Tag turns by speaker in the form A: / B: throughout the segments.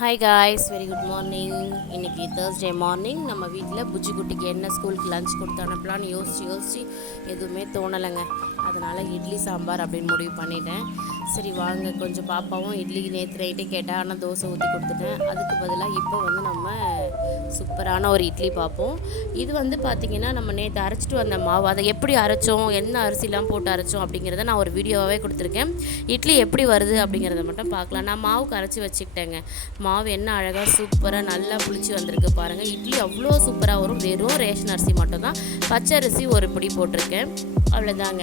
A: Hi guys very good morning இன்றைக்கி Thursday morning நம்ம வீட்டில் புஜ்ஜி குட்டிக்கு என்ன ஸ்கூலுக்கு லஞ்ச் கொடுத்து அனுப்பலான்னு யோசித்து யோசித்து எதுவுமே தோணலைங்க. அதனால் இட்லி சாம்பார் அப்படின்னு முடிவு பண்ணிட்டேன். சரி வாங்க கொஞ்சம் பாப்பாவும் இட்லி நேற்று நைட்டே கேட்டால் ஆனால் தோசை ஊற்றி கொடுத்துட்டேன். அதுக்கு பதிலாக இப்போ வந்து நம்ம சூப்பரான ஒரு இட்லி பார்ப்போம் இது வந்து பார்த்திங்கன்னா நம்ம நேற்று அரைச்சிட்டு வந்த மாவு அதை எப்படி அரைச்சோம் என்ன அரிசிலாம் போட்டு அரைச்சோம் அப்படிங்கிறத நான் ஒரு வீடியோவாகவே கொடுத்துருக்கேன். இட்லி எப்படி வருது அப்படிங்கிறத மட்டும் பார்க்கலாம். நான் மாவுக்கு அரைச்சி வச்சுக்கிட்டேங்க. மாவு என்ன அழகாக சூப்பராக நல்லா புளிச்சு வந்திருக்கு பாருங்கள் இட்லி அவ்வளோ சூப்பராக வரும். வெறும் ரேஷன் அரிசி மட்டும்தான். பச்சை அரிசி ஒரு பிடி போட்டிருக்கேன். அவ்வளோதாங்க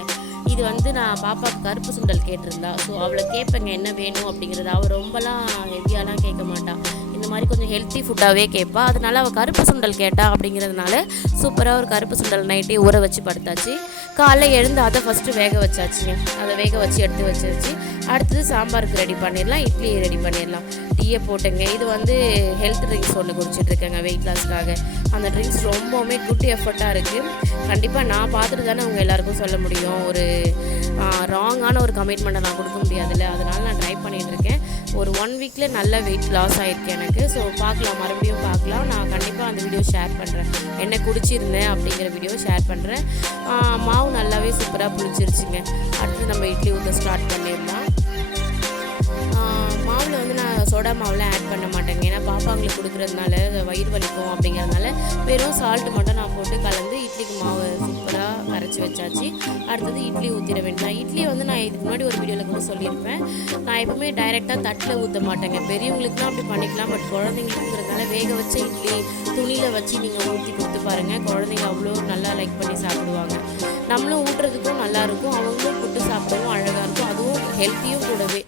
A: இது வந்து நான் பாப்பாவுக்கு கருப்பு சுண்டல் கேட்டிருந்தா. ஸோ அவளை கேட்பேங்க என்ன வேணும் அப்படிங்கிறது. அவள் ரொம்பலாம் ஹெவியாலாம் கேட்க மாட்டாள் இந்த மாதிரி கொஞ்சம் ஹெல்த்தி ஃபுட்டாகவே கேட்பா. அதனால அவள் கருப்பு சுண்டல் கேட்டா அப்படிங்கிறதுனால சூப்பராக ஒரு கருப்பு சுண்டல் நைட்டே ஊற வச்சு படுத்தாச்சு. காலைல எழுந்து அதை ஃபஸ்ட்டு வேக வச்சாச்சுங்க. அதை வேக வச்சு எடுத்து வச்சாச்சு. அடுத்தது சாம்பாருக்கு ரெடி பண்ணிடலாம் இட்லி ரெடி பண்ணிடலாம். டீயை போட்டுங்க. இது வந்து ஹெல்த் ட்ரிங்க்ஸ் ஒன்று குடிச்சிட்ருக்கேங்க வெயிட் லாஸ்க்காக அந்த ட்ரிங்க்ஸ் ரொம்பவுமே குட் எஃபர்ட்டாக இருக்குது கண்டிப்பாக நான் பார்த்துட்டு தானே உங்கள் எல்லாருக்கும் சொல்ல முடியும். ஒரு ராங்கான ஒரு கமிட்மெண்ட்டை நான் கொடுக்க முடியாதுல்ல. அதனால் நான் ட்ரை பண்ணிகிட்ருக்கேன் ஒரு ஒன் வீக்கில் நல்ல வெயிட் லாஸ் ஆகிருக்கு எனக்கு. ஸோ பார்க்கலாம். மறுபடியும் பார்க்கலாம். நான் கண்டிப்பாக அந்த வீடியோ ஷேர் பண்ணுறேன் என்ன குடிச்சிருந்தேன் அப்படிங்கிற வீடியோ ஷேர் பண்ணுறேன் மாவு நல்லாவே சூப்பராக புளிச்சிருச்சுங்க. அடுத்து நம்ம இட்லி ஊற்ற ஸ்டார்ட் பண்ணியிருந்தோம் சோடா மாவுலாம் ஆட் பண்ண மாட்டேங்க. ஏன்னா பாப்பாங்களுக்கு கொடுக்குறதுனால வயிறு வலிக்கும் அப்படிங்கிறதுனால வெறும் சால்ட்டு மட்டும் நான் போட்டு கலந்து இட்லிக்கு மாவு சூப்பராக கரைச்சி வச்சாச்சு. அடுத்தது இட்லி ஊற்றிட வேண்டாம் இட்லி வந்து நான் இதுக்கு முன்னாடி ஒரு வீடியோவில் கூட சொல்லியிருப்பேன். நான் எப்பவுமே டைரெக்டாக தட்டில் ஊற்ற மாட்டேங்க. பெரியவங்களுக்குலாம் அப்படி பண்ணிக்கலாம். பட் குழந்தைங்களுக்குங்கிறதுனால வேக வச்ச இட்லி துணியில் வச்சு நீங்கள் ஊற்றி கொடுத்து பாருங்கள் குழந்தைங்க அவ்வளோ நல்லா லைக் பண்ணி சாப்பிடுவாங்க. நம்மளும் ஊட்டுறதுக்கும் நல்லாயிருக்கும் அவங்களும் புட்டு சாப்பிடவும் அழகாக இருக்கும். அதுவும் ஹெல்த்தியும் கூடவே.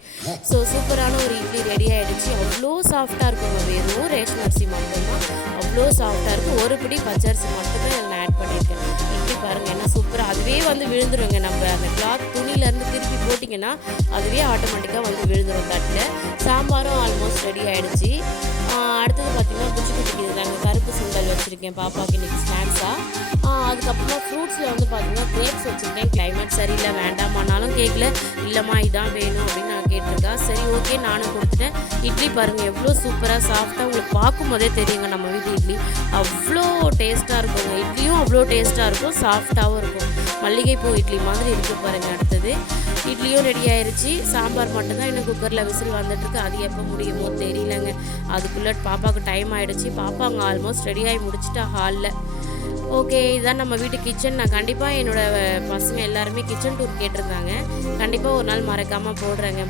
A: ஸோ சூப்பரான ஒரு இட்லி ரெடி ஆகிடுச்சு அவ்வளோ சாஃப்டாக இருக்குங்க வெறும் ரேஷன் அரிசி மட்டும்தான். அவ்வளோ சாஃப்டாக இருக்கும். ஒரு பிடி பச்சரிசி மட்டும்தான் நான் ஆட் பண்ணியிருக்கேன். இட்லி பாருங்கள் என்ன சூப்பராக அதுவே வந்து விழுந்துருங்க. நம்ம அந்த கிளாத் துணியிலேருந்து திருப்பி போட்டிங்கன்னா அதுவே ஆட்டோமேட்டிக்காக வந்து விழுந்துடும் தட்டில். சாம்பாரும் ஆல்மோஸ்ட் ரெடி ஆகிடுச்சு அடுத்தது பார்த்திங்கன்னா குச்சி குச்சிக்கு நாங்கள் கருப்பு சுண்டல் வச்சுருக்கேன் பாப்பாவுக்கு இன்றைக்கி ஸ்நாக்ஸாக அதுக்கப்புறமா ஃப்ரூட்ஸில் வந்து பார்த்திங்கன்னா கிரேப்ஸ் வச்சுருக்கேன். கிளைமேட் சரியில்லை. வேண்டாமானாலும் கேட்கல இல்லைம்மா இதான் வேணும் அப்படின்னு கேட்டிருக்கா. சரி ஓகே நானும் கொடுத்துட்டேன். இட்லி பாருங்கள் எவ்வளோ சூப்பராக சாஃப்டாக உங்களுக்கு பார்க்கும் போதே தெரியுங்க நம்ம வீட்டு இட்லி. அவ்வளோ டேஸ்ட்டாக இருக்குங்க. இட்லியும் அவ்வளோ டேஸ்ட்டாக இருக்கும் சாஃப்டாகவும் இருக்கும். மல்லிகைப்பூ இட்லி மாதிரி இருக்குது பாருங்கள் அடுத்தது. இட்லியும் ரெடி ஆயிடுச்சு சாம்பார் மட்டும்தான் இன்னும் குக்கரில் விசில் வந்துட்டுருக்கு. அது எப்போ முடியுமோ தெரியலங்க. அதுக்குள்ளே பாப்பாவுக்கு டைம் ஆகிடுச்சு பாப்பா அங்கே ஆல்மோஸ்ட் ரெடி ஆகி முடிச்சிட்டா ஹாலில் ஓகே இதுதான் நம்ம வீட்டு கிச்சன் நான் கண்டிப்பாக என்னோடய பசங்க எல்லாருமே கிச்சன் டூர் கேட்டிருந்தாங்க கண்டிப்பாக ஒரு நாள் மறக்காமல் போடுறேங்க.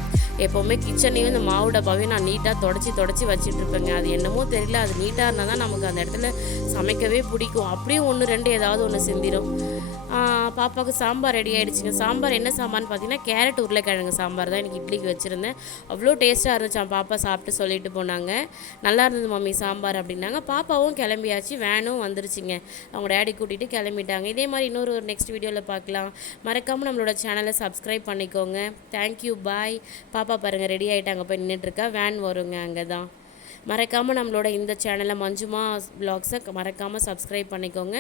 A: எப்போவுமே கிச்சனையும் இந்த மாவு டப்பாவையும் நான் நீட்டாக தொடச்சி தொடச்சி வச்சுட்ருப்பேங்க. அது என்னமோ தெரியல அது நீட்டாக இருந்தால் தான் நமக்கு அந்த இடத்துல சமைக்கவே பிடிக்கும். அப்படியும் ஒன்று ரெண்டு ஏதாவது ஒன்று சிந்திடும் பாப்பாவுக்கு சாம்பார் ரெடி ஆகிடுச்சிங்க சாம்பார் என்ன சாம்பார்னு பார்த்தீங்கன்னா கேரட் உருளைக்கிழங்கு சாம்பார் தான் எனக்கு இட்லிக்கு வச்சுருந்தேன். அவ்வளோ டேஸ்ட்டாக இருந்துச்சு. பாப்பா சாப்பிட்டு சொல்லிட்டு போனாங்க. நல்லா இருந்தது மம்மி சாம்பார் அப்படின்னாங்க. பாப்பாவும் கிளம்பியாச்சு. வேனும் வந்துருச்சுங்க. அவங்க டேடி கூட்டிகிட்டு கிளம்பிட்டாங்க. இதே மாதிரி இன்னொரு ஒரு நெக்ஸ்ட் வீடியோவில் பார்க்கலாம் மறக்காமல் நம்மளோட சேனலை சப்ஸ்கிரைப் பண்ணிக்கோங்க. தேங்க்யூ பாய் பாப்பா பாப்பா பாருங்கள் ரெடி ஆகிட்டாங்க போய் நின்றுட்டுருக்கா வேன் வருங்க அங்கே தான் மறக்காமல் நம்மளோட இந்த சேனலை மஞ்சுமா ப்ளாக்ஸை மறக்காமல் சப்ஸ்கிரைப் பண்ணிக்கோங்க.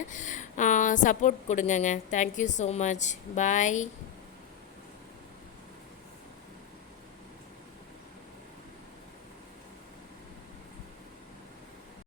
A: Support கொடுங்கங்க. Thank you so much bye